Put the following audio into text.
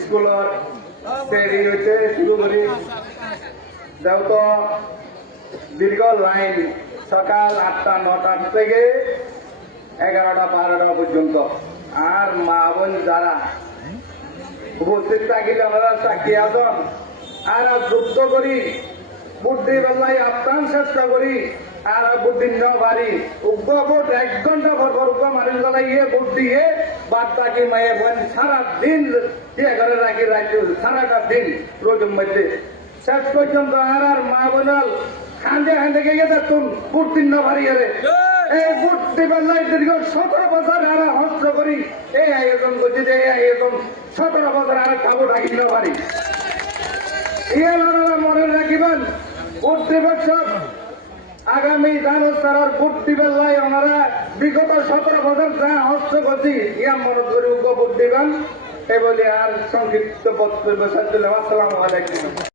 স্কুলত দেরি হয়েছে শুরু করি যেহেতু দীর্ঘ লাইন সকাল 8টা 9টার থেকে 11টা 12টা পর্যন্ত আর মা বোন যারা উপস্থিত থাকিলে আমরা চাকরি আসন আর যুক্ত করি বুদ্ধি বেলায় আপ্রাণ চেষ্টা করি আর বুদ্ধি নেওয়া পারি উগ্র ভোট 1 ঘন্টা পর উগ্র মানুষ জ্বালাইয়ে ভোট দিয়ে বাদ থাকি মায়ে বোন সারা দিন দিয়ে ঘরে রাখি রাখি সারাটা দিন রোজের মধ্যে শেষ পর্যন্ত আর মা বোনাল খান্দে গিয়ে তুম ভোট দিন না পারি আরে এই ভোট দিবার দীর্ঘ 17 বছর আমরা হস্ত করি এই আয়োজন করছি যে এই আয়োজন 17 বছর আর খাবো রাখি না পারি ইয়ারা মনে রাখিবেন ভোট দিবার সব আগামী জানুয়ারির ভোট দিবার লাই ওনারা বিগত 17 বছর যা হস্ত করছি ইয়া মনে করে ভোট দিবেন এ বলে আর সংক্ষিপ্ত বক্তব্য শেষ করলাম। আসসালামু আলাইকুম।